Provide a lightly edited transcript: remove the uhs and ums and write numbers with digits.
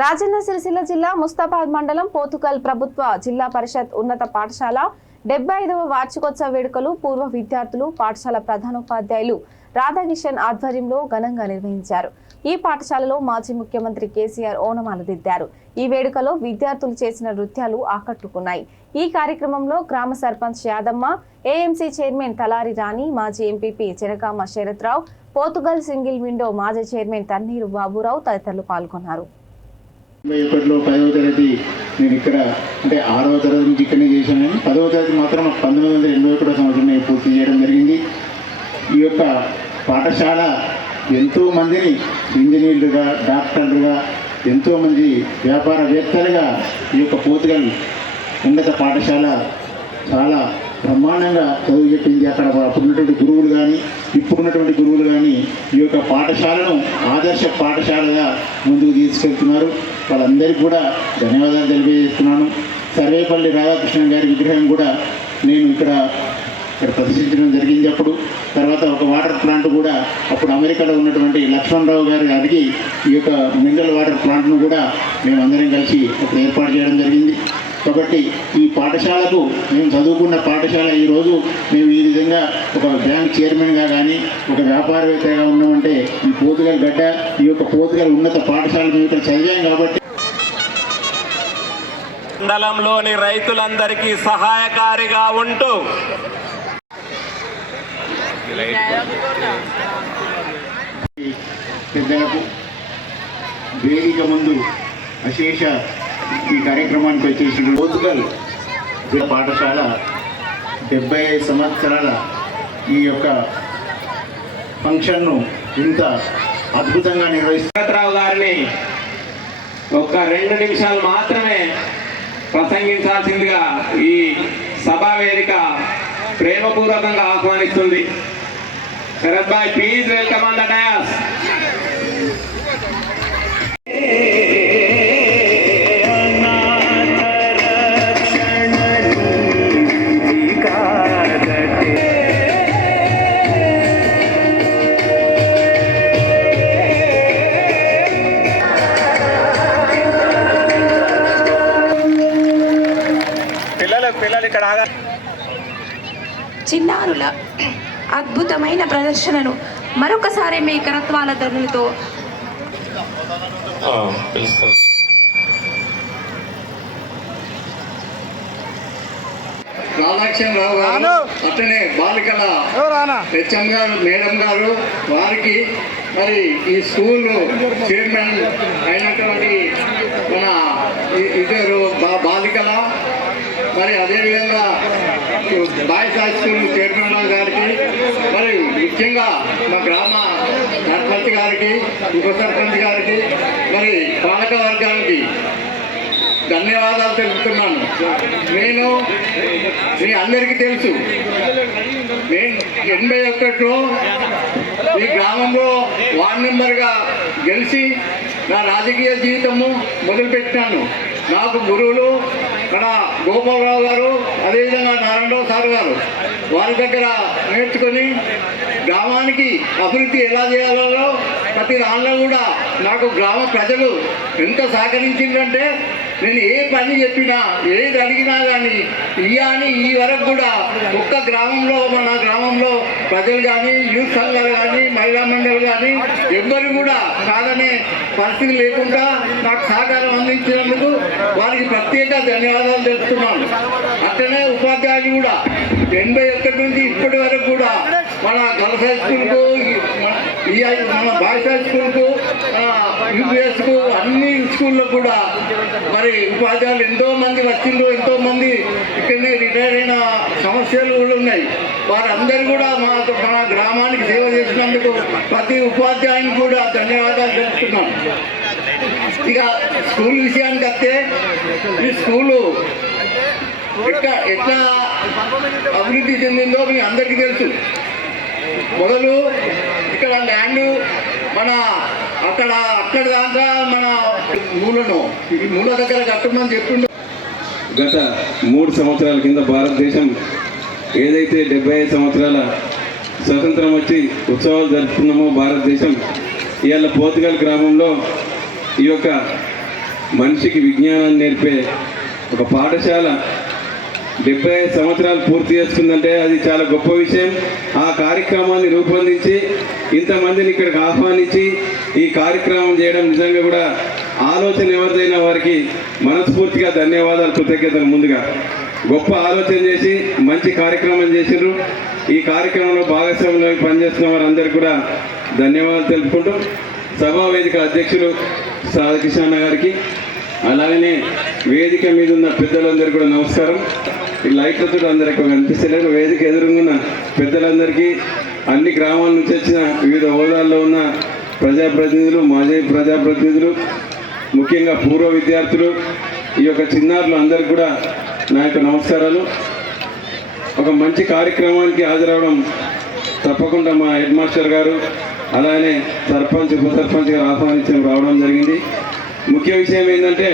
రాజన్న సిరిసిల్ల జిల్లా ముస్తాబాద్ మండలం పోతుగల్ ప్రభుత్వ జిల్లా పరిషత్ ఉన్నత పాఠశాల 75వ వార్షికోత్సవ వేడుకలు పూర్వ విద్యార్థులు పాఠశాల ప్రధానోపాధ్యాయులు రాధాకిషన్ ఆధ్వర్యంలో ఘనంగా నిర్వహించారు. ఈ పాఠశాలలో మాజీ ముఖ్యమంత్రి కేసీఆర్ ఓనమాలు దిద్దారు. ఈ వేడుకలో విద్యార్థులు చేసిన నృత్యాలు ఆకట్టుకున్నాయి. ఈ కార్యక్రమంలో గ్రామ సర్పంచ్ యాదమ్మ, ఏఎంసీ చైర్మన్ తలారి రాణి, మాజీ MPP Chenakama Sharathrao, Pothugal single window మాజీ చైర్మన్ తన్నీరు బాబురావు తదితరులు పాల్గొన్నారు. 21లో 10వ తరగతి నేను ఇక్కడ అంటే 6వ తరగతి నుంచి ఇక్కడనే చేశాను. 10వ తరగతి మాత్రం 1981 సంవత్సరం పూర్తి చేయడం జరిగింది. ఈ యొక్క పాఠశాల ఎంతోమందిని ఇంజనీర్లుగా, డాక్టర్లుగా, ఎంతోమంది వ్యాపారవేత్తలుగా ఈ యొక్క పోతుగల్ ఉన్నత పాఠశాల చాలా బ్రహ్మాండంగా చదువు చెప్పింది. అక్కడ అప్పుడున్నటువంటి గురువులు కానీ ఇప్పుడున్నటువంటి గురువులు కానీ ఈ యొక్క పాఠశాలను ఆదర్శ పాఠశాలగా ముందుకు తీసుకెళ్తున్నారు. వాళ్ళందరికీ కూడా ధన్యవాదాలు తెలియజేస్తున్నాను. సర్వేపల్లి రాధాకృష్ణ గారి విగ్రహం కూడా నేను ఇక్కడ ప్రదర్శించడం జరిగింది. అప్పుడు తర్వాత ఒక వాటర్ ప్లాంట్ కూడా అప్పుడు అమెరికాలో ఉన్నటువంటి లక్ష్మణరావు గారు అడిగి ఈ యొక్క మినరల్ వాటర్ ప్లాంట్ను కూడా మేము అందరం కలిసి అక్కడ ఏర్పాటు చేయడం జరిగింది. కాబట్టి ఈ పాఠశాలకు మేము చదువుకున్న పాఠశాల ఈరోజు మేము ఈ విధంగా ఒక బ్యాంక్ చైర్మన్గా కానీ ఒక వ్యాపారవేత్తగా ఉన్నామంటే ఈ పోతుగల్ గడ్డ, ఈ యొక్క పోతుగల్ ఉన్నత పాఠశాల మేము ఇక్కడ చదివాం కాబట్టి మండలంలోని రైతులందరికీ సహాయకారిగా ఉంటూ పెద్దలకు వేదిక ముందు అశేష ఈ కార్యక్రమానికి వచ్చేసిన పోతుగల్ పాఠశాల 75 సంవత్సరాల ఈ యొక్క ఫంక్షన్ను ఇంత అద్భుతంగా శరత్రావు గారిని ఒక్క 2 నిమిషాలు మాత్రమే ప్రసంగించాల్సిందిగా ఈ సభా వేదిక ప్రేమపూర్వకంగా ఆహ్వానిస్తుంది. శరత్ భాయ్, please welcome on the dais. పిల్లలు ఇక్కడ చిన్నారుల అద్భుతమైన ప్రదర్శనను మరొకసారి మీ కరత్వాల ధ్వనులతో రాధాకృష్ణరావు గారు, అట్లనే బాలికల హెచ్ఎం గారు, మేడం గారు, వారికి మరి ఈ స్కూల్ చైర్మన్ అయినటువంటి మన ఇద్దరు బాలికల మరి అదేవిధంగా బాయ్స్ హై స్కూల్ చైర్మన్ గారికి మరి ముఖ్యంగా మా గ్రామ సర్పంచ్ గారికి, ఉప సర్పంచ్ గారికి, మరి పాలక వర్గానికి ధన్యవాదాలు తెలుపుతున్నాను. నేను మీ అందరికీ తెలుసు, నేను 81లో ఈ గ్రామంలో వార్డు మెంబర్గా గెలిచి నా రాజకీయ జీవితము మొదలుపెట్టినాను. నాకు గురువులు మన గోపాలరావు గారు, అదేవిధంగా నారాయణరావు సార్ గారు, వారి దగ్గర నేర్చుకొని గ్రామానికి అభివృద్ధి ఎలా చేయాలో ప్రతి దానిలో కూడా నాకు గ్రామ ప్రజలు ఎంత సహకరించిందంటే నేను ఏ పని చెప్పినా, ఏది అడిగినా కానీ అని ఈ వరకు కూడా ఒక్క గ్రామంలో, మన గ్రామంలో ప్రజలు కానీ, యూత్ సంఘాలు కానీ, మహిళా మండలి కానీ ఎవ్వరు కూడా కాదనే పరిస్థితి లేకుండా నాకు సహకారం అందించినందుకు వారికి ప్రత్యేక ధన్యవాదాలు తెలుపుతున్నాను. అట్లనే ఉపాధ్యాయులు కూడా 81 నుంచి ఇప్పటి వరకు కూడా మన గర్ల్స్ హై స్కూల్కు, మన బాయ్స్ హై స్కూల్కు, యూపీఎస్కు, అన్ని స్కూల్లో కూడా మరి ఉపాధ్యాయులు ఎంతోమంది వచ్చిండ్రు. ఎంతోమంది ఇక్కడనే రిటైర్ అయిన సమస్యలు కూడా ఉన్నాయి. వారందరూ కూడా మన గ్రామానికి సేవ చేసినందుకు ప్రతి ఉపాధ్యాయునికి కూడా ధన్యవాదాలు తెలుపుతున్నాం. ఇక స్కూల్ విషయానికి వస్తే ఈ స్కూలు ఎట్లా అభివృద్ధి చెందిందో మీ అందరికీ తెలుసు. మొదలు ఇక్కడ ల్యాండ్ మన అక్కడ దాకా మన మూల దగ్గర కట్టమని చెప్తుండే. గత 3 సంవత్సరాల కింద భారతదేశం ఏదైతే 75 సంవత్సరాల స్వతంత్రం వచ్చి ఉత్సవాలు జరుపుకున్నామో భారతదేశం, ఇవాళ పోతుగల్ గ్రామంలో ఈ యొక్క మనిషికి విజ్ఞానాన్ని నేర్పే ఒక పాఠశాల 75 సంవత్సరాలు పూర్తి చేసుకుందంటే అది చాలా గొప్ప విషయం. ఆ కార్యక్రమాన్ని రూపొందించి ఇంతమందిని ఇక్కడికి ఆహ్వానించి ఈ కార్యక్రమం చేయడం నిజంగా కూడా ఆలోచన ఎవరిదైనా వారికి మనస్ఫూర్తిగా ధన్యవాదాలు, కృతజ్ఞతలు. ముందుగా గొప్ప ఆలోచన చేసి మంచి కార్యక్రమం చేసినారు. ఈ కార్యక్రమంలో భాగస్వామ్యంలో పనిచేస్తున్న వారందరికీ కూడా ధన్యవాదాలు తెలుపుకుంటూ సభా వేదిక అధ్యక్షులు రాధాకృష్ణ గారికి, అలాగనే వేదిక మీద ఉన్న పెద్దలందరికీ కూడా నమస్కారం. ఈ లైట్లతో అందరికీ కనిపిస్తలేదు. వేదిక ఎదురుగున్న పెద్దలందరికీ, అన్ని గ్రామాల నుంచి వచ్చిన వివిధ హోదాల్లో ఉన్న ప్రజాప్రతినిధులు, మాజీ ప్రజాప్రతినిధులు, ముఖ్యంగా పూర్వ విద్యార్థులు, ఈ యొక్క చిన్నారులు అందరికీ కూడా నా యొక్క నమస్కారాలు. ఒక మంచి కార్యక్రమానికి హాజరవడం తప్పకుండా మా హెడ్ మాస్టర్ గారు అలానే సర్పంచ్ ఉప సర్పంచ్ గారు ఆహ్వానించడం రావడం జరిగింది. ముఖ్య విషయం ఏంటంటే